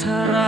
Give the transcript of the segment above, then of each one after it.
sarap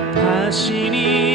응답하시니